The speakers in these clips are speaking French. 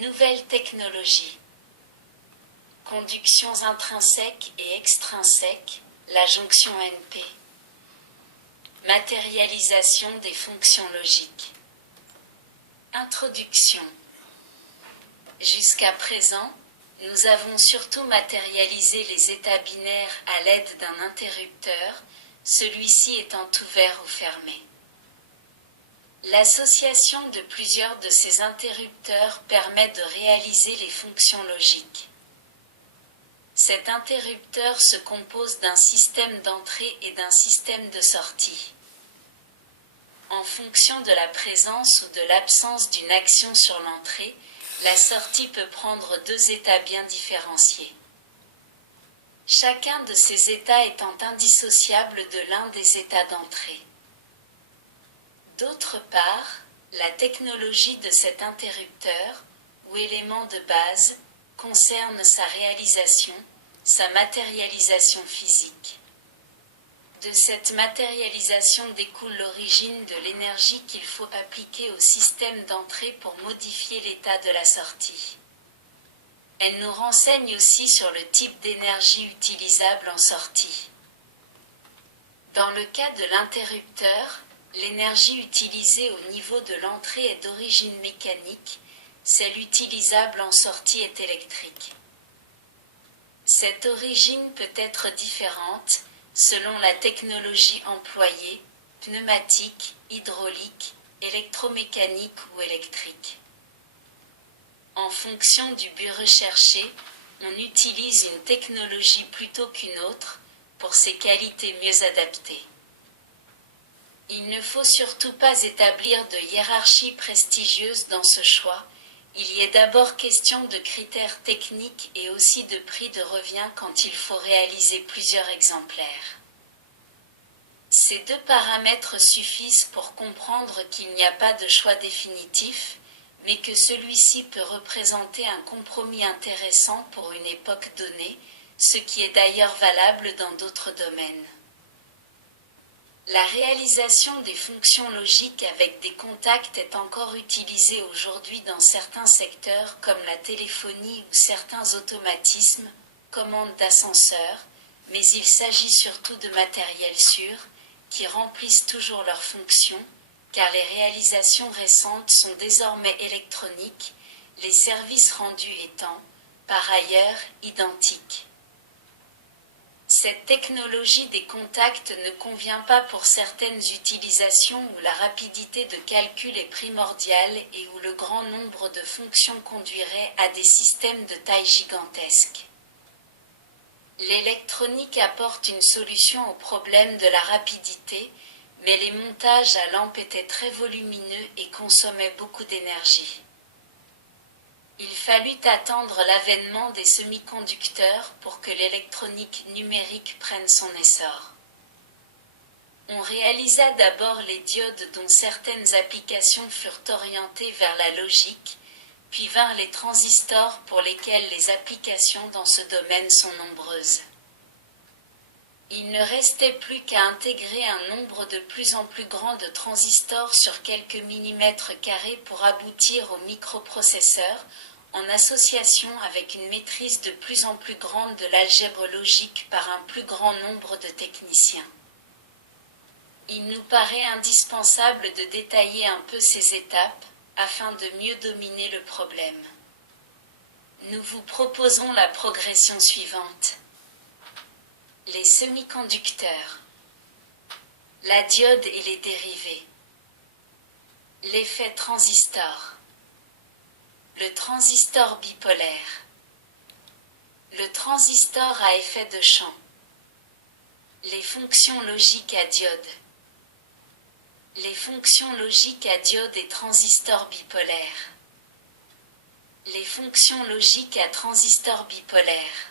Nouvelles technologies. Conductions intrinsèques et extrinsèques, la jonction NP. Matérialisation des fonctions logiques. Introduction. Jusqu'à présent, nous avons surtout matérialisé les états binaires à l'aide d'un interrupteur, celui-ci étant ouvert ou fermé. L'association de plusieurs de ces interrupteurs permet de réaliser les fonctions logiques. Cet interrupteur se compose d'un système d'entrée et d'un système de sortie. En fonction de la présence ou de l'absence d'une action sur l'entrée, la sortie peut prendre deux états bien différenciés. Chacun de ces états étant indissociable de l'un des états d'entrée. D'autre part, la technologie de cet interrupteur, ou élément de base, concerne sa réalisation, sa matérialisation physique. De cette matérialisation découle l'origine de l'énergie qu'il faut appliquer au système d'entrée pour modifier l'état de la sortie. Elle nous renseigne aussi sur le type d'énergie utilisable en sortie. Dans le cas de l'interrupteur, l'énergie utilisée au niveau de l'entrée est d'origine mécanique, celle utilisable en sortie est électrique. Cette origine peut être différente selon la technologie employée, pneumatique, hydraulique, électromécanique ou électrique. En fonction du but recherché, on utilise une technologie plutôt qu'une autre pour ses qualités mieux adaptées. Il ne faut surtout pas établir de hiérarchie prestigieuse dans ce choix. Il y est d'abord question de critères techniques et aussi de prix de revient quand il faut réaliser plusieurs exemplaires. Ces deux paramètres suffisent pour comprendre qu'il n'y a pas de choix définitif, mais que celui-ci peut représenter un compromis intéressant pour une époque donnée, ce qui est d'ailleurs valable dans d'autres domaines. La réalisation des fonctions logiques avec des contacts est encore utilisée aujourd'hui dans certains secteurs comme la téléphonie ou certains automatismes, commandes d'ascenseurs, mais il s'agit surtout de matériel sûr, qui remplissent toujours leurs fonctions, car les réalisations récentes sont désormais électroniques, les services rendus étant, par ailleurs, identiques. Cette technologie des contacts ne convient pas pour certaines utilisations où la rapidité de calcul est primordiale et où le grand nombre de fonctions conduirait à des systèmes de taille gigantesque. L'électronique apporte une solution au problème de la rapidité, mais les montages à lampe étaient très volumineux et consommaient beaucoup d'énergie. Il fallut attendre l'avènement des semi-conducteurs pour que l'électronique numérique prenne son essor. On réalisa d'abord les diodes dont certaines applications furent orientées vers la logique, puis vinrent les transistors pour lesquels les applications dans ce domaine sont nombreuses. Il ne restait plus qu'à intégrer un nombre de plus en plus grand de transistors sur quelques millimètres carrés pour aboutir au microprocesseur, en association avec une maîtrise de plus en plus grande de l'algèbre logique par un plus grand nombre de techniciens. Il nous paraît indispensable de détailler un peu ces étapes, afin de mieux dominer le problème. Nous vous proposons la progression suivante. Les semi-conducteurs, la diode et les dérivés, l'effet transistor, le transistor bipolaire, le transistor à effet de champ, les fonctions logiques à diode, les fonctions logiques à diode et transistor bipolaire, les fonctions logiques à transistor bipolaire,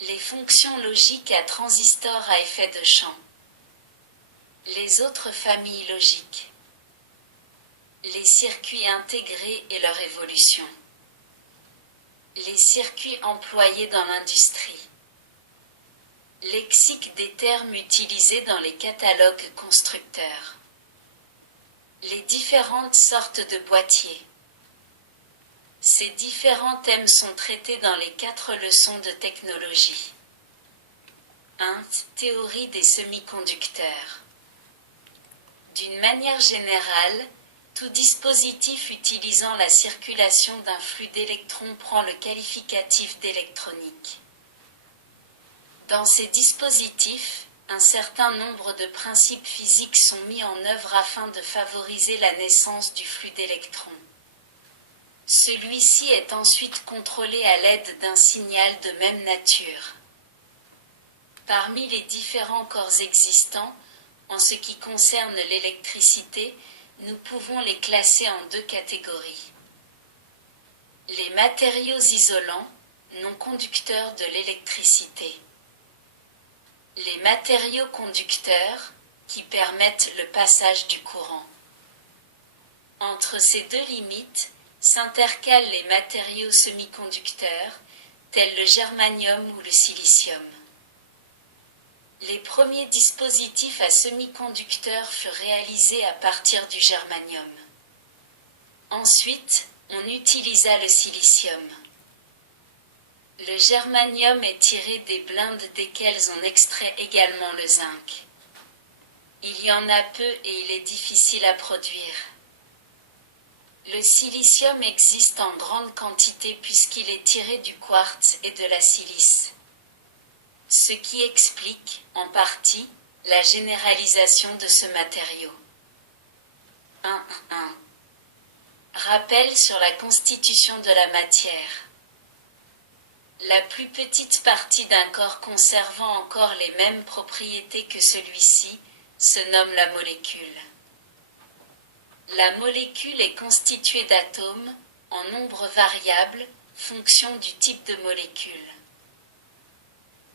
les fonctions logiques à transistor à effet de champ, les autres familles logiques, les circuits intégrés et leur évolution, les circuits employés dans l'industrie, lexique des termes utilisés dans les catalogues constructeurs, les différentes sortes de boîtiers, Ces différents thèmes sont traités dans les 4 leçons de technologie. 1. Théorie des semi-conducteurs. D'une manière générale, tout dispositif utilisant la circulation d'un flux d'électrons prend le qualificatif d'électronique. Dans ces dispositifs, un certain nombre de principes physiques sont mis en œuvre afin de favoriser la naissance du flux d'électrons. Celui-ci est ensuite contrôlé à l'aide d'un signal de même nature. Parmi les différents corps existants, en ce qui concerne l'électricité, nous pouvons les classer en 2 catégories. Les matériaux isolants, non conducteurs de l'électricité. Les matériaux conducteurs, qui permettent le passage du courant. Entre ces 2 limites, s'intercalent les matériaux semi-conducteurs, tels le germanium ou le silicium. Les premiers dispositifs à semi-conducteurs furent réalisés à partir du germanium. Ensuite, on utilisa le silicium. Le germanium est tiré des blindes desquelles on extrait également le zinc. Il y en a peu et il est difficile à produire. Le silicium existe en grande quantité puisqu'il est tiré du quartz et de la silice. Ce qui explique, en partie, la généralisation de ce matériau. 1.1. Rappel sur la constitution de la matière. La plus petite partie d'un corps conservant encore les mêmes propriétés que celui-ci se nomme la molécule. La molécule est constituée d'atomes, en nombre variable, fonction du type de molécule.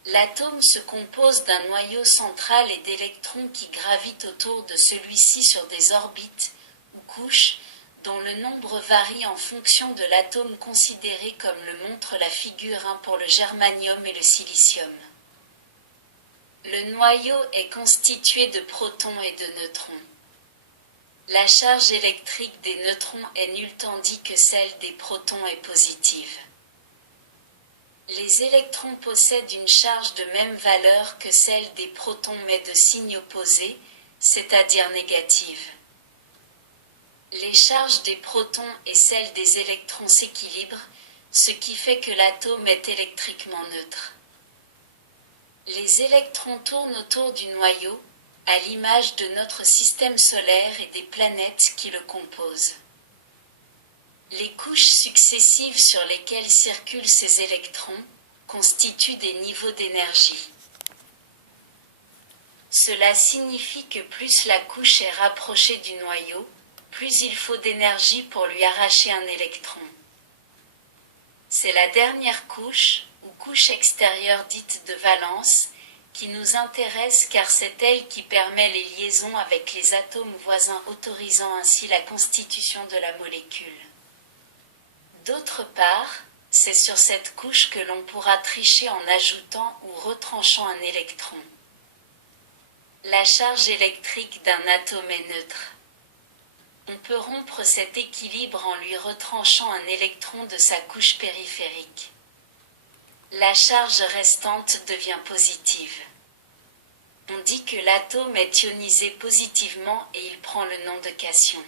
L'atome se compose d'un noyau central et d'électrons qui gravitent autour de celui-ci sur des orbites ou couches dont le nombre varie en fonction de l'atome considéré comme le montre la figure 1 pour le germanium et le silicium. Le noyau est constitué de protons et de neutrons. La charge électrique des neutrons est nulle tandis que celle des protons est positive. Les électrons possèdent une charge de même valeur que celle des protons mais de signe opposé, c'est-à-dire négative. Les charges des protons et celles des électrons s'équilibrent, ce qui fait que l'atome est électriquement neutre. Les électrons tournent autour du noyau, à l'image de notre système solaire et des planètes qui le composent. Les couches successives sur lesquelles circulent ces électrons constituent des niveaux d'énergie. Cela signifie que plus la couche est rapprochée du noyau, plus il faut d'énergie pour lui arracher un électron. C'est la dernière couche, ou couche extérieure dite de valence, qui nous intéresse car c'est elle qui permet les liaisons avec les atomes voisins autorisant ainsi la constitution de la molécule. D'autre part, c'est sur cette couche que l'on pourra tricher en ajoutant ou retranchant un électron. La charge électrique d'un atome est neutre. On peut rompre cet équilibre en lui retranchant un électron de sa couche périphérique. La charge restante devient positive. On dit que l'atome est ionisé positivement et il prend le nom de cation.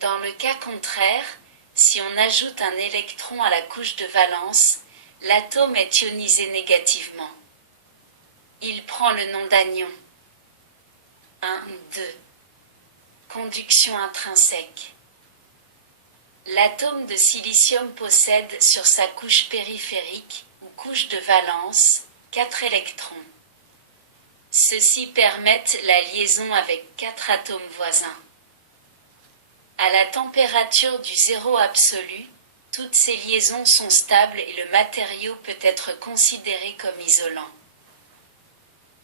Dans le cas contraire, si on ajoute un électron à la couche de valence, l'atome est ionisé négativement. Il prend le nom d'anion. 1.2. Conduction intrinsèque. L'atome de silicium possède sur sa couche périphérique, ou couche de valence, 4 électrons. Ceux-ci permettent la liaison avec 4 atomes voisins. À la température du zéro absolu, toutes ces liaisons sont stables et le matériau peut être considéré comme isolant.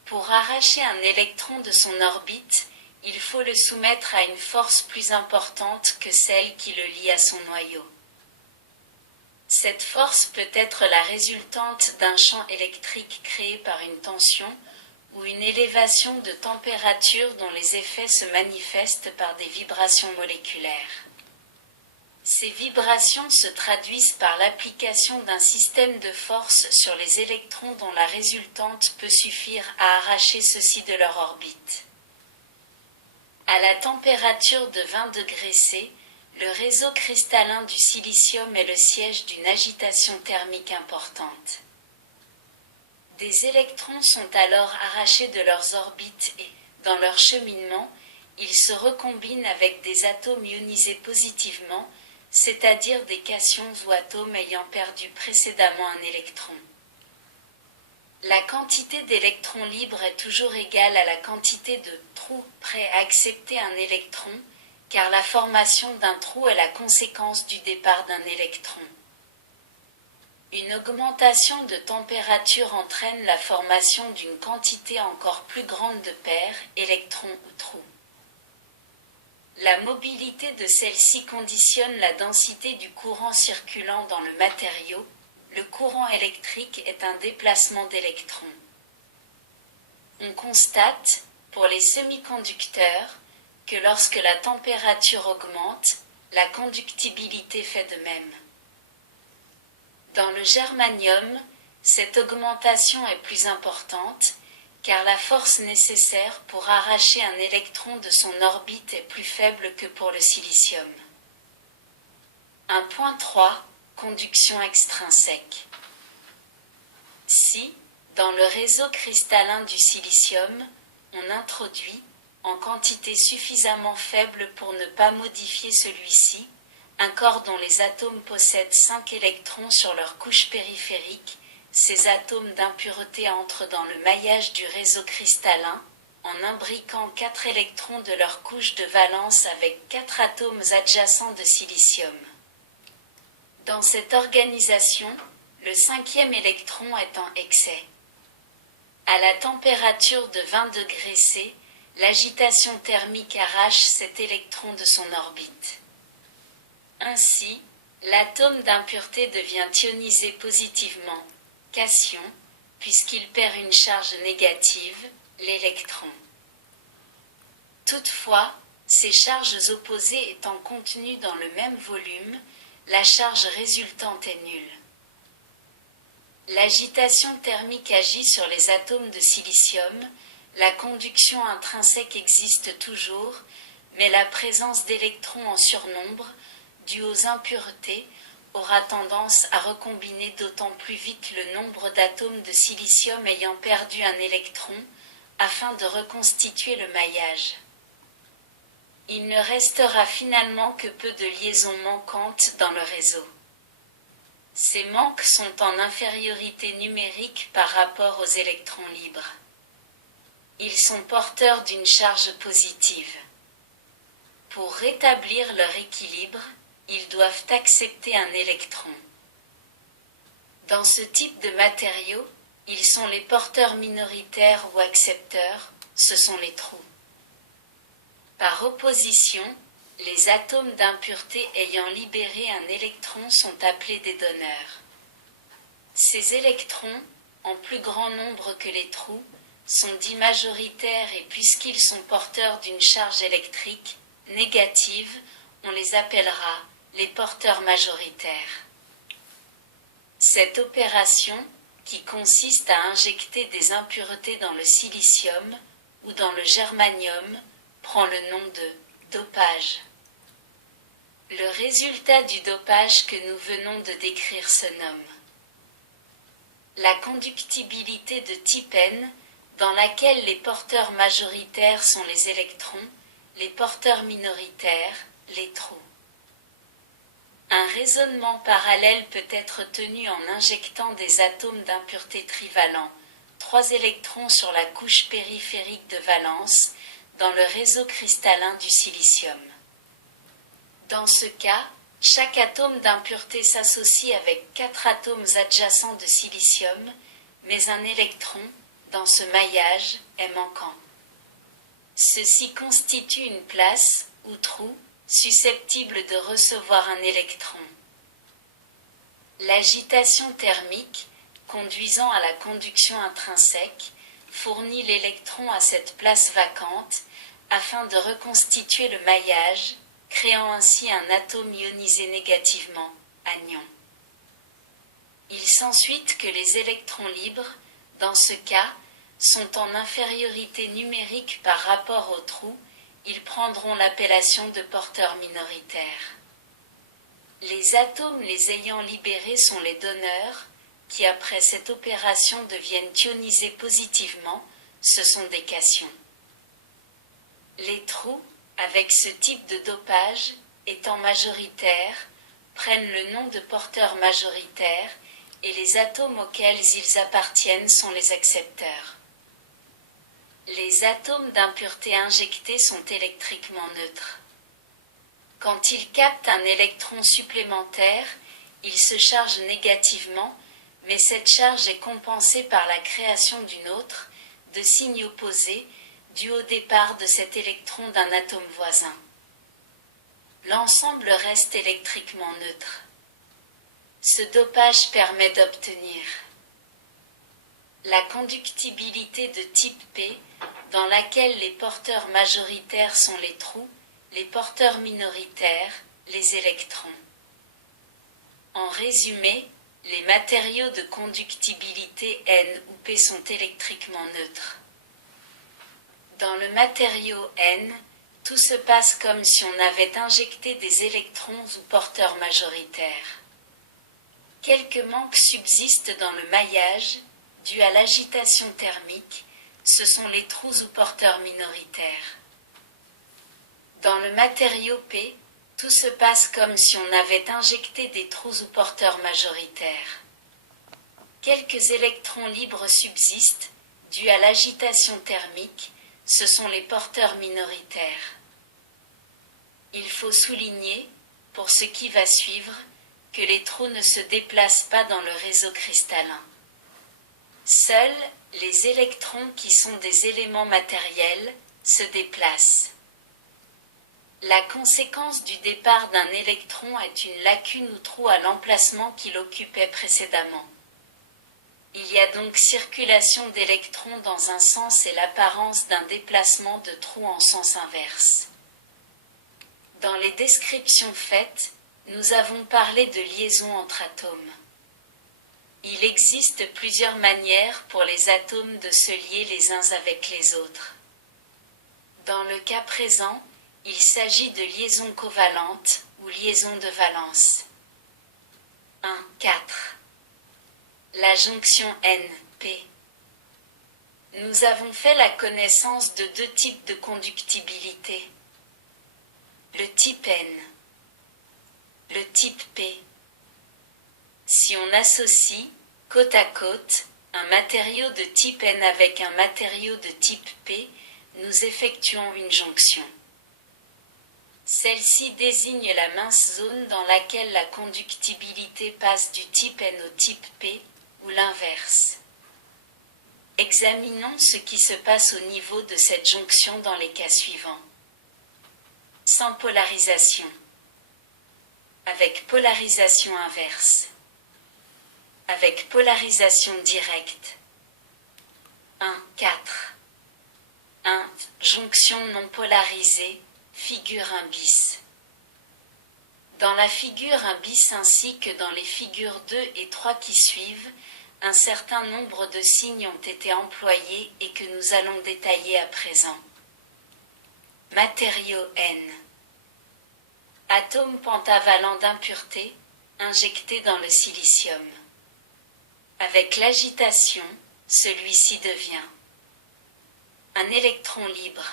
Pour arracher un électron de son orbite, il faut le soumettre à une force plus importante que celle qui le lie à son noyau. Cette force peut être la résultante d'un champ électrique créé par une tension ou une élévation de température dont les effets se manifestent par des vibrations moléculaires. Ces vibrations se traduisent par l'application d'un système de force sur les électrons dont la résultante peut suffire à arracher ceux-ci de leur orbite. À la température de 20 degrés C, le réseau cristallin du silicium est le siège d'une agitation thermique importante. Des électrons sont alors arrachés de leurs orbites et, dans leur cheminement, ils se recombinent avec des atomes ionisés positivement, c'est-à-dire des cations ou atomes ayant perdu précédemment un électron. La quantité d'électrons libres est toujours égale à la quantité de trous prêts à accepter un électron, car la formation d'un trou est la conséquence du départ d'un électron. Une augmentation de température entraîne la formation d'une quantité encore plus grande de paires, électrons ou trous. La mobilité de celle-ci conditionne la densité du courant circulant dans le matériau. Le courant électrique est un déplacement d'électrons. On constate, pour les semi-conducteurs, que lorsque la température augmente, la conductibilité fait de même. Dans le germanium, cette augmentation est plus importante, car la force nécessaire pour arracher un électron de son orbite est plus faible que pour le silicium. 1.3 Conduction extrinsèque. Si, dans le réseau cristallin du silicium, on introduit, en quantité suffisamment faible pour ne pas modifier celui-ci, un corps dont les atomes possèdent 5 électrons sur leur couche périphérique, ces atomes d'impureté entrent dans le maillage du réseau cristallin, en imbriquant 4 électrons de leur couche de valence avec 4 atomes adjacents de silicium. Dans cette organisation, le 5e électron est en excès. À la température de 20 degrés C, l'agitation thermique arrache cet électron de son orbite. Ainsi, l'atome d'impureté devient ionisé positivement, cation, puisqu'il perd une charge négative, l'électron. Toutefois, ces charges opposées étant contenues dans le même volume, la charge résultante est nulle. L'agitation thermique agit sur les atomes de silicium, la conduction intrinsèque existe toujours, mais la présence d'électrons en surnombre, due aux impuretés, aura tendance à recombiner d'autant plus vite le nombre d'atomes de silicium ayant perdu un électron, afin de reconstituer le maillage. Il ne restera finalement que peu de liaisons manquantes dans le réseau. Ces manques sont en infériorité numérique par rapport aux électrons libres. Ils sont porteurs d'une charge positive. Pour rétablir leur équilibre, ils doivent accepter un électron. Dans ce type de matériaux, ils sont les porteurs minoritaires ou accepteurs, ce sont les trous. Par opposition, les atomes d'impureté ayant libéré un électron sont appelés des donneurs. Ces électrons, en plus grand nombre que les trous, sont dits majoritaires et puisqu'ils sont porteurs d'une charge électrique négative, on les appellera les porteurs majoritaires. Cette opération, qui consiste à injecter des impuretés dans le silicium ou dans le germanium, prend le nom de dopage. Le résultat du dopage que nous venons de décrire se nomme la conductibilité de type N, dans laquelle les porteurs majoritaires sont les électrons, les porteurs minoritaires, les trous. Un raisonnement parallèle peut être tenu en injectant des atomes d'impureté trivalents, 3 électrons sur la couche périphérique de valence, dans le réseau cristallin du silicium. Dans ce cas, chaque atome d'impureté s'associe avec 4 atomes adjacents de silicium, mais un électron, dans ce maillage, est manquant. Ceci constitue une place, ou trou, susceptible de recevoir un électron. L'agitation thermique, conduisant à la conduction intrinsèque, fournit l'électron à cette place vacante, afin de reconstituer le maillage, créant ainsi un atome ionisé négativement, anion. Il s'ensuit que les électrons libres, dans ce cas, sont en infériorité numérique par rapport au trou, ils prendront l'appellation de porteurs minoritaires. Les atomes les ayant libérés sont les donneurs, qui après cette opération deviennent ionisés positivement, ce sont des cations. Les trous, avec ce type de dopage, étant majoritaires, prennent le nom de porteurs majoritaires, et les atomes auxquels ils appartiennent sont les accepteurs. Les atomes d'impureté injectés sont électriquement neutres. Quand ils captent un électron supplémentaire, ils se chargent négativement, mais cette charge est compensée par la création d'une autre, de signe opposé, due au départ de cet électron d'un atome voisin. L'ensemble reste électriquement neutre. Ce dopage permet d'obtenir la conductibilité de type P, dans laquelle les porteurs majoritaires sont les trous, les porteurs minoritaires, les électrons. En résumé, les matériaux de conductibilité N ou P sont électriquement neutres. Dans le matériau N, tout se passe comme si on avait injecté des électrons ou porteurs majoritaires. Quelques manques subsistent dans le maillage, dus à l'agitation thermique, ce sont les trous ou porteurs minoritaires. Dans le matériau P, tout se passe comme si on avait injecté des trous ou porteurs majoritaires. Quelques électrons libres subsistent, dus à l'agitation thermique, ce sont les porteurs minoritaires. Il faut souligner, pour ce qui va suivre, que les trous ne se déplacent pas dans le réseau cristallin. Seuls les électrons qui sont des éléments matériels se déplacent. La conséquence du départ d'un électron est une lacune ou trou à l'emplacement qu'il occupait précédemment. Il y a donc circulation d'électrons dans un sens et l'apparence d'un déplacement de trous en sens inverse. Dans les descriptions faites, nous avons parlé de liaison entre atomes. Il existe plusieurs manières pour les atomes de se lier les uns avec les autres. Dans le cas présent, il s'agit de liaison covalente ou liaison de valence. 1, 4. La jonction N-P. Nous avons fait la connaissance de deux types de conductibilité. Le type N. Le type P. Si on associe, côte à côte, un matériau de type N avec un matériau de type P, nous effectuons une jonction. Celle-ci désigne la mince zone dans laquelle la conductibilité passe du type N au type P, ou l'inverse. Examinons ce qui se passe au niveau de cette jonction dans les cas suivants. Sans polarisation. Avec polarisation inverse. Avec polarisation directe. 1, 4. 1. Jonction non polarisée, figure 1 bis. Dans la figure 1 bis ainsi que dans les figures 2 et 3 qui suivent, un certain nombre de signes ont été employés et que nous allons détailler à présent. Matériau N. Atome pentavalent d'impureté, injecté dans le silicium. Avec l'agitation, celui-ci devient un électron libre.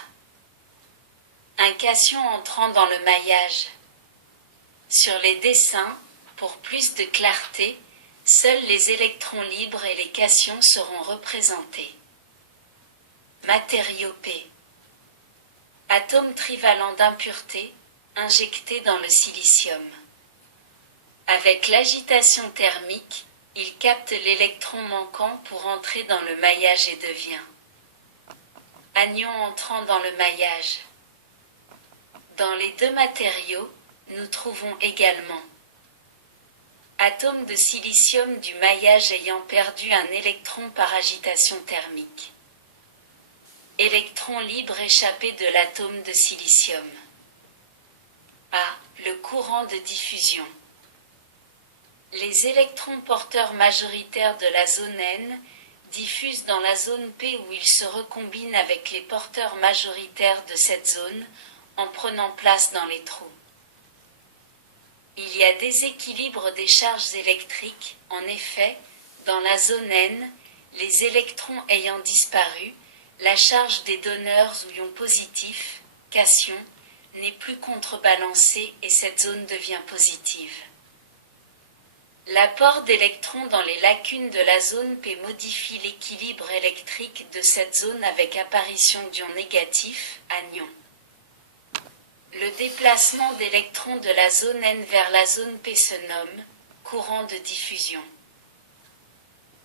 Un cation entrant dans le maillage. Sur les dessins, pour plus de clarté, seuls les électrons libres et les cations seront représentés. Matériau P. Atome trivalent d'impureté, injecté dans le silicium. Avec l'agitation thermique, il capte l'électron manquant pour entrer dans le maillage et devient anion entrant dans le maillage. Dans les deux matériaux, nous trouvons également atome de silicium du maillage ayant perdu un électron par agitation thermique. Électron libre échappé de l'atome de silicium. A. Le courant de diffusion. Les électrons porteurs majoritaires de la zone N diffusent dans la zone P où ils se recombinent avec les porteurs majoritaires de cette zone, en prenant place dans les trous. Il y a déséquilibre des charges électriques, en effet, dans la zone N, les électrons ayant disparu, la charge des donneurs ou ions positifs, cations, n'est plus contrebalancée et cette zone devient positive. L'apport d'électrons dans les lacunes de la zone P modifie l'équilibre électrique de cette zone avec apparition d'ions négatifs, anions. Le déplacement d'électrons de la zone N vers la zone P se nomme courant de diffusion.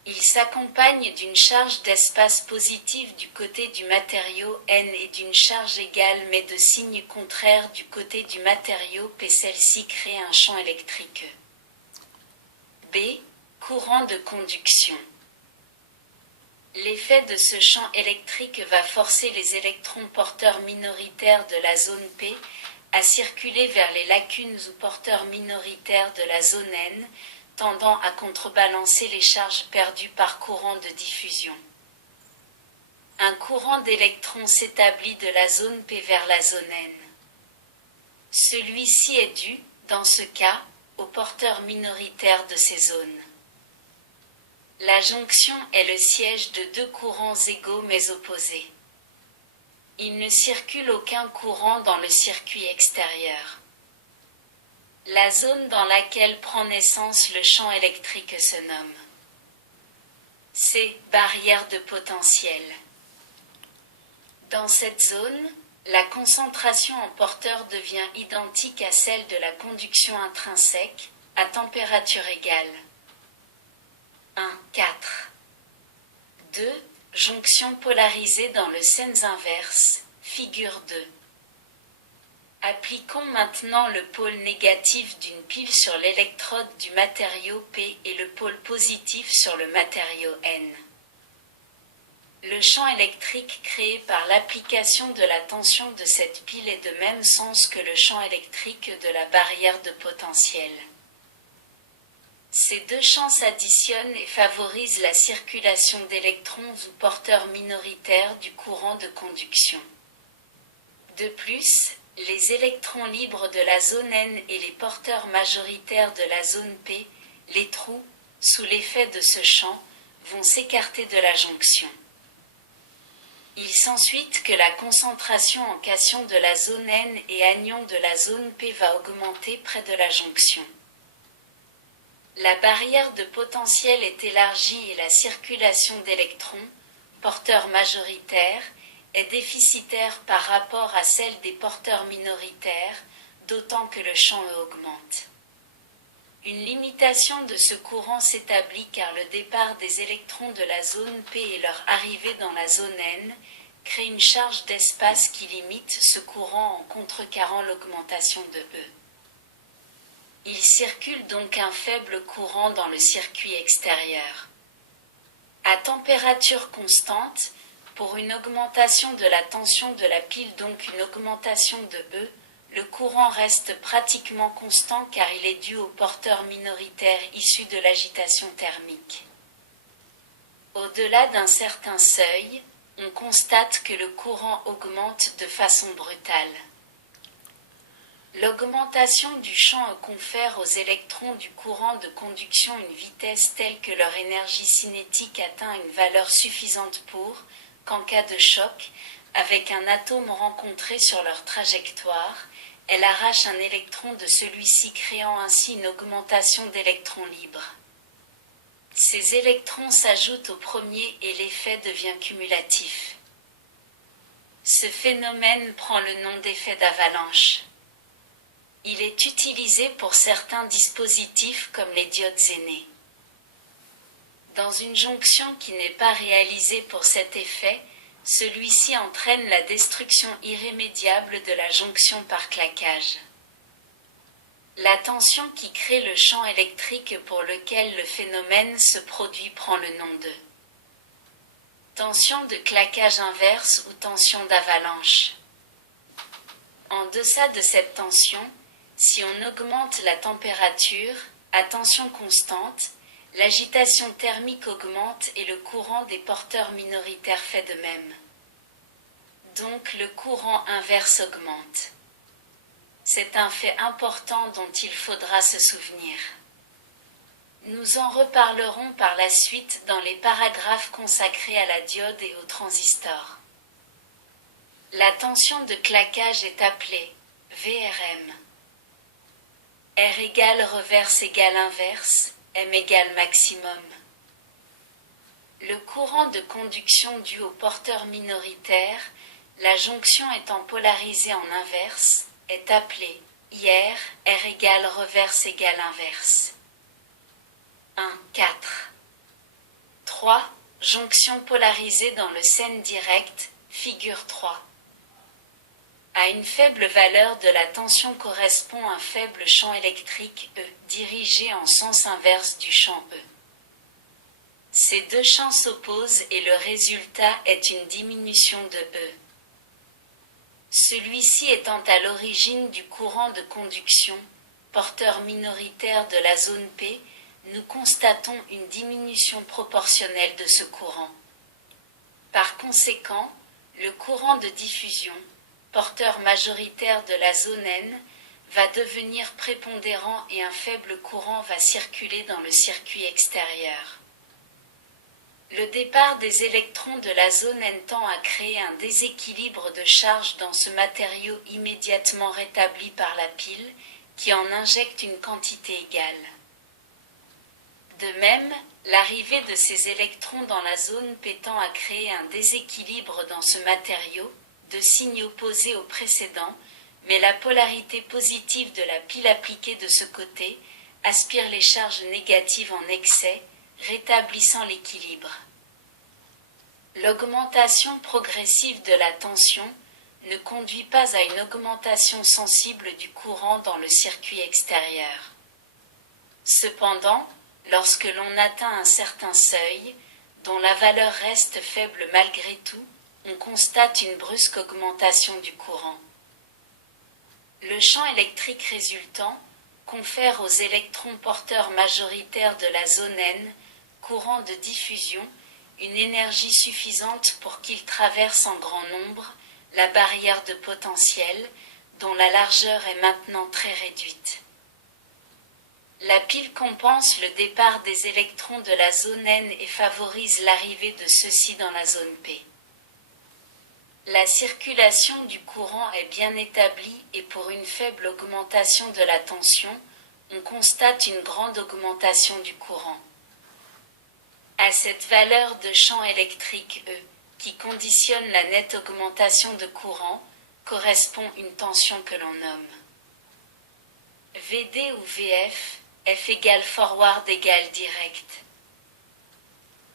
Il s'accompagne d'une charge d'espace positive du côté du matériau N et d'une charge égale mais de signe contraire du côté du matériau P. Celle-ci crée un champ électrique. B. Courant de conduction. L'effet de ce champ électrique va forcer les électrons porteurs minoritaires de la zone P à circuler vers les lacunes ou porteurs minoritaires de la zone N, tendant à contrebalancer les charges perdues par courant de diffusion. Un courant d'électrons s'établit de la zone P vers la zone N. Celui-ci est dû, dans ce cas, aux porteurs minoritaires de ces zones. La jonction est le siège de deux courants égaux mais opposés. Il ne circule aucun courant dans le circuit extérieur. La zone dans laquelle prend naissance le champ électrique se nomme C. Barrière de potentiel. Dans cette zone, la concentration en porteur devient identique à celle de la conduction intrinsèque, à température égale. 1. 4. 2. Jonction polarisée dans le sens inverse, figure 2. Appliquons maintenant le pôle négatif d'une pile sur l'électrode du matériau P et le pôle positif sur le matériau N. Le champ électrique créé par l'application de la tension de cette pile est de même sens que le champ électrique de la barrière de potentiel. Ces deux champs s'additionnent et favorisent la circulation d'électrons ou porteurs minoritaires du courant de conduction. De plus, les électrons libres de la zone N et les porteurs majoritaires de la zone P, les trous, sous l'effet de ce champ, vont s'écarter de la jonction. Il s'ensuit que la concentration en cation de la zone N et anion de la zone P va augmenter près de la jonction. La barrière de potentiel est élargie et la circulation d'électrons, porteurs majoritaires, est déficitaire par rapport à celle des porteurs minoritaires, d'autant que le champ augmente. Une limitation de ce courant s'établit car le départ des électrons de la zone P et leur arrivée dans la zone N crée une charge d'espace qui limite ce courant en contrecarrant l'augmentation de E. Il circule donc un faible courant dans le circuit extérieur. À température constante, pour une augmentation de la tension de la pile, donc une augmentation de E, le courant reste pratiquement constant car il est dû aux porteurs minoritaires issus de l'agitation thermique. Au-delà d'un certain seuil, on constate que le courant augmente de façon brutale. L'augmentation du champ confère aux électrons du courant de conduction une vitesse telle que leur énergie cinétique atteint une valeur suffisante pour, qu'en cas de choc, avec un atome rencontré sur leur trajectoire, elle arrache un électron de celui-ci créant ainsi une augmentation d'électrons libres. Ces électrons s'ajoutent au premier et l'effet devient cumulatif. Ce phénomène prend le nom d'effet d'avalanche. Il est utilisé pour certains dispositifs comme les diodes aînées. Dans une jonction qui n'est pas réalisée pour cet effet, celui-ci entraîne la destruction irrémédiable de la jonction par claquage. La tension qui crée le champ électrique pour lequel le phénomène se produit prend le nom de tension de claquage inverse ou tension d'avalanche. En deçà de cette tension, Si on augmente la température, à tension constante, l'agitation thermique augmente et le courant des porteurs minoritaires fait de même. Donc le courant inverse augmente. C'est un fait important dont il faudra se souvenir. Nous en reparlerons par la suite dans les paragraphes consacrés à la diode et aux transistors. La tension de claquage est appelée VRM. R égale reverse égale inverse, M égale maximum. Le courant de conduction dû au porteur minoritaire, la jonction étant polarisée en inverse, est appelé IR, R égale reverse égale inverse. 1, 4. 3. Jonction polarisée dans le sens direct, figure 3. À une faible valeur de la tension correspond un faible champ électrique E, dirigé en sens inverse du champ E. Ces deux champs s'opposent et le résultat est une diminution de E. Celui-ci étant à l'origine du courant de conduction, porteur minoritaire de la zone P, nous constatons une diminution proportionnelle de ce courant. Par conséquent, le courant de diffusion, porteur majoritaire de la zone N, va devenir prépondérant et un faible courant va circuler dans le circuit extérieur. Le départ des électrons de la zone N tend à créer un déséquilibre de charge dans ce matériau immédiatement rétabli par la pile, qui en injecte une quantité égale. De même, l'arrivée de ces électrons dans la zone P tend à créer un déséquilibre dans ce matériau, de signe opposé au précédent, mais la polarité positive de la pile appliquée de ce côté aspire les charges négatives en excès, rétablissant l'équilibre. L'augmentation progressive de la tension ne conduit pas à une augmentation sensible du courant dans le circuit extérieur. Cependant, lorsque l'on atteint un certain seuil, dont la valeur reste faible malgré tout, on constate une brusque augmentation du courant. Le champ électrique résultant confère aux électrons porteurs majoritaires de la zone N, courant de diffusion, une énergie suffisante pour qu'ils traversent en grand nombre la barrière de potentiel, dont la largeur est maintenant très réduite. La pile compense le départ des électrons de la zone N et favorise l'arrivée de ceux-ci dans la zone P. La circulation du courant est bien établie et pour une faible augmentation de la tension, on constate une grande augmentation du courant. À cette valeur de champ électrique E, qui conditionne la nette augmentation de courant, correspond une tension que l'on nomme VD ou VF, F égale forward égale direct.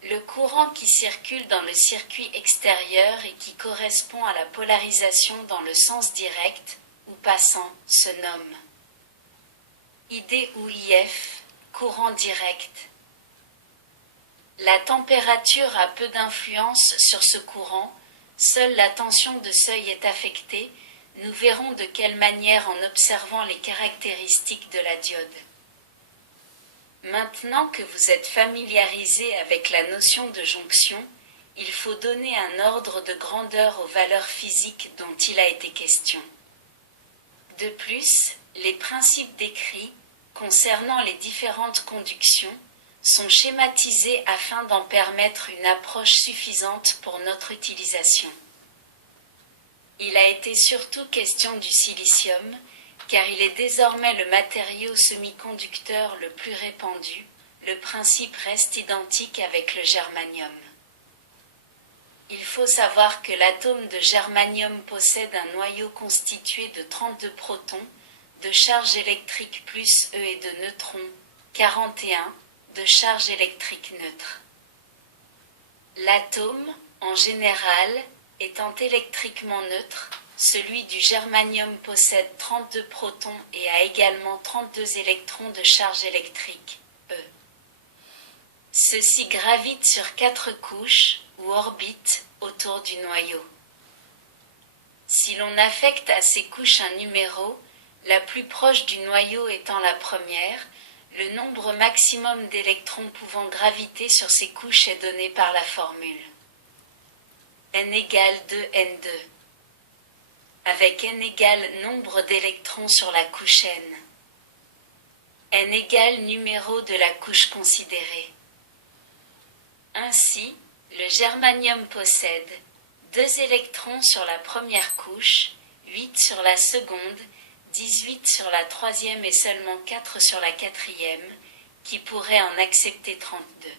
Le courant qui circule dans le circuit extérieur et qui correspond à la polarisation dans le sens direct, ou passant, se nomme ID ou IF, courant direct. La température a peu d'influence sur ce courant, seule la tension de seuil est affectée, nous verrons de quelle manière en observant les caractéristiques de la diode. Maintenant que vous êtes familiarisé avec la notion de jonction, il faut donner un ordre de grandeur aux valeurs physiques dont il a été question. De plus, les principes décrits, concernant les différentes conductions, sont schématisés afin d'en permettre une approche suffisante pour notre utilisation. Il a été surtout question du silicium, car il est désormais le matériau semi-conducteur le plus répandu, le principe reste identique avec le germanium. Il faut savoir que l'atome de germanium possède un noyau constitué de 32 protons, de charge électrique plus E et de neutrons, 41, de charge électrique neutre. L'atome, en général, étant électriquement neutre, celui du germanium possède 32 protons et a également 32 électrons de charge électrique, E. Ceux-ci gravitent sur 4 couches, ou orbitent, autour du noyau. Si l'on affecte à ces couches un numéro, la plus proche du noyau étant la première, le nombre maximum d'électrons pouvant graviter sur ces couches est donné par la formule n égale 2n2, avec n égale nombre d'électrons sur la couche n égale numéro de la couche considérée. Ainsi, le germanium possède 2 électrons sur la première couche, 8 sur la seconde, 18 sur la troisième et seulement 4 sur la quatrième, qui pourraient en accepter 32.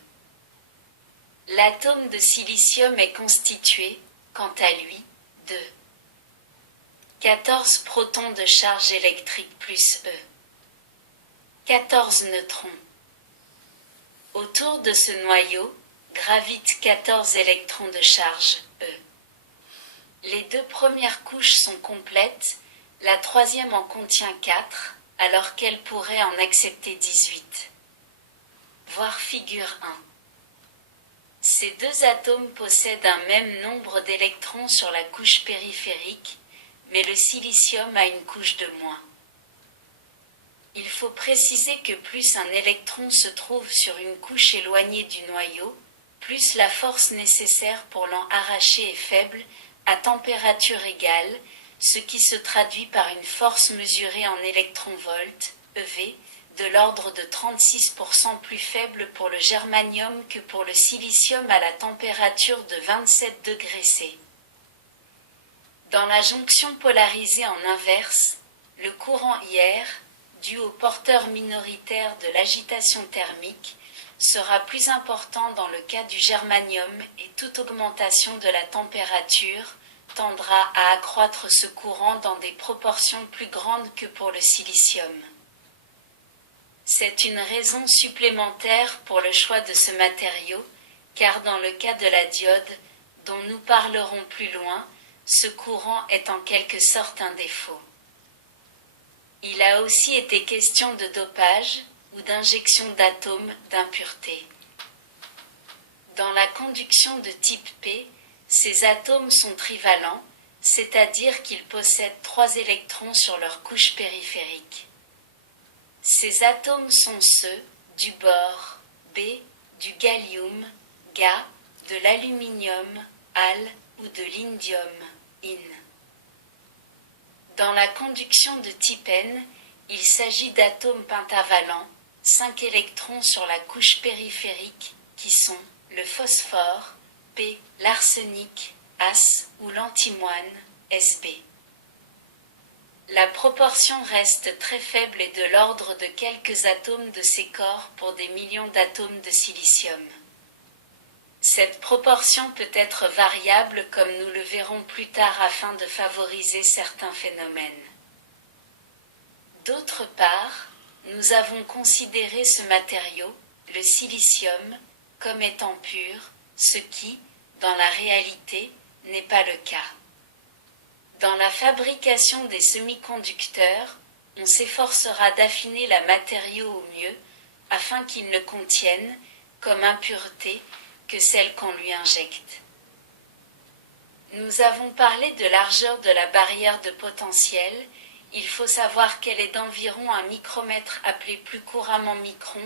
L'atome de silicium est constitué, quant à lui, de 14 protons de charge électrique plus E, 14 neutrons. Autour de ce noyau gravitent 14 électrons de charge E. Les 2 premières couches sont complètes, la troisième en contient 4, alors qu'elle pourrait en accepter 18. Voir figure 1. Ces 2 atomes possèdent un même nombre d'électrons sur la couche périphérique, mais le silicium a une couche de moins. Il faut préciser que plus un électron se trouve sur une couche éloignée du noyau, plus la force nécessaire pour l'en arracher est faible, à température égale, ce qui se traduit par une force mesurée en électronvolts, EV, de l'ordre de 36% plus faible pour le germanium que pour le silicium à la température de 27 degrés C. Dans la jonction polarisée en inverse, le courant IR, dû au porteur minoritaire de l'agitation thermique, sera plus important dans le cas du germanium et toute augmentation de la température tendra à accroître ce courant dans des proportions plus grandes que pour le silicium. C'est une raison supplémentaire pour le choix de ce matériau, car dans le cas de la diode, dont nous parlerons plus loin, ce courant est en quelque sorte un défaut. Il a aussi été question de dopage ou d'injection d'atomes d'impureté. Dans la conduction de type P, ces atomes sont trivalents, c'est-à-dire qu'ils possèdent 3 électrons sur leur couche périphérique. Ces atomes sont ceux du bore B, du gallium, Ga, de l'aluminium, Al, ou de l'indium, In. Dans la conduction de type N, il s'agit d'atomes pentavalents, 5 électrons sur la couche périphérique, qui sont le phosphore, P, l'arsenic, As, ou l'antimoine, Sb. La proportion reste très faible et de l'ordre de quelques atomes de ces corps pour des millions d'atomes de silicium. Cette proportion peut être variable comme nous le verrons plus tard afin de favoriser certains phénomènes. D'autre part, nous avons considéré ce matériau, le silicium, comme étant pur, ce qui, dans la réalité, n'est pas le cas. Dans la fabrication des semi-conducteurs, on s'efforcera d'affiner la matériau au mieux, afin qu'il ne contienne, comme impureté, que celle qu'on lui injecte. Nous avons parlé de largeur de la barrière de potentiel. Il faut savoir qu'elle est d'environ un micromètre appelé plus couramment micron.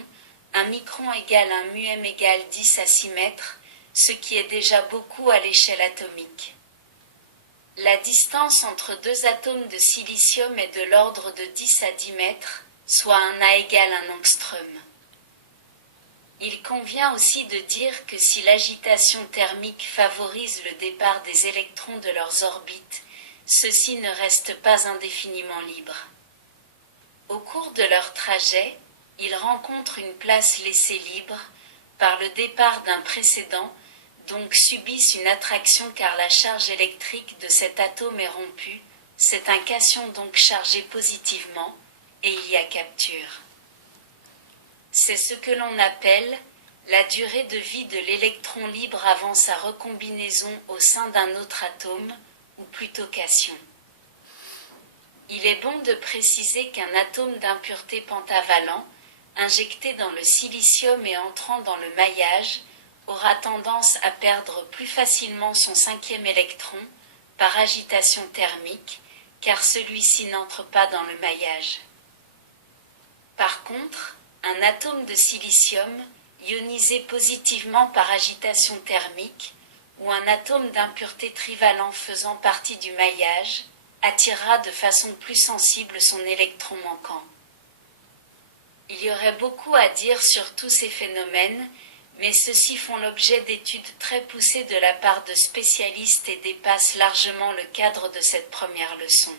Un micron égale un μm égale 10 à 6 mètres, ce qui est déjà beaucoup à l'échelle atomique. La distance entre 2 atomes de silicium est de l'ordre de 10 à 10 mètres, soit un A égale un angstrom. Il convient aussi de dire que si l'agitation thermique favorise le départ des électrons de leurs orbites, ceux-ci ne restent pas indéfiniment libres. Au cours de leur trajet, ils rencontrent une place laissée libre par le départ d'un précédent, donc subissent une attraction car la charge électrique de cet atome est rompue, c'est un cation donc chargé positivement, et il y a capture. C'est ce que l'on appelle la durée de vie de l'électron libre avant sa recombinaison au sein d'un autre atome, ou plutôt cation. Il est bon de préciser qu'un atome d'impureté pentavalent, injecté dans le silicium et entrant dans le maillage, aura tendance à perdre plus facilement son 5e électron, par agitation thermique, car celui-ci n'entre pas dans le maillage. Par contre, un atome de silicium, ionisé positivement par agitation thermique, ou un atome d'impureté trivalent faisant partie du maillage, attirera de façon plus sensible son électron manquant. Il y aurait beaucoup à dire sur tous ces phénomènes, mais ceux-ci font l'objet d'études très poussées de la part de spécialistes et dépassent largement le cadre de cette première leçon.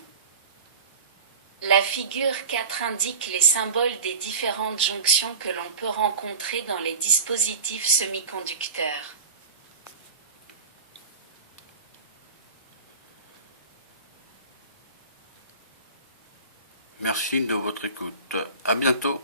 La figure 4 indique les symboles des différentes jonctions que l'on peut rencontrer dans les dispositifs semi-conducteurs. Merci de votre écoute. À bientôt.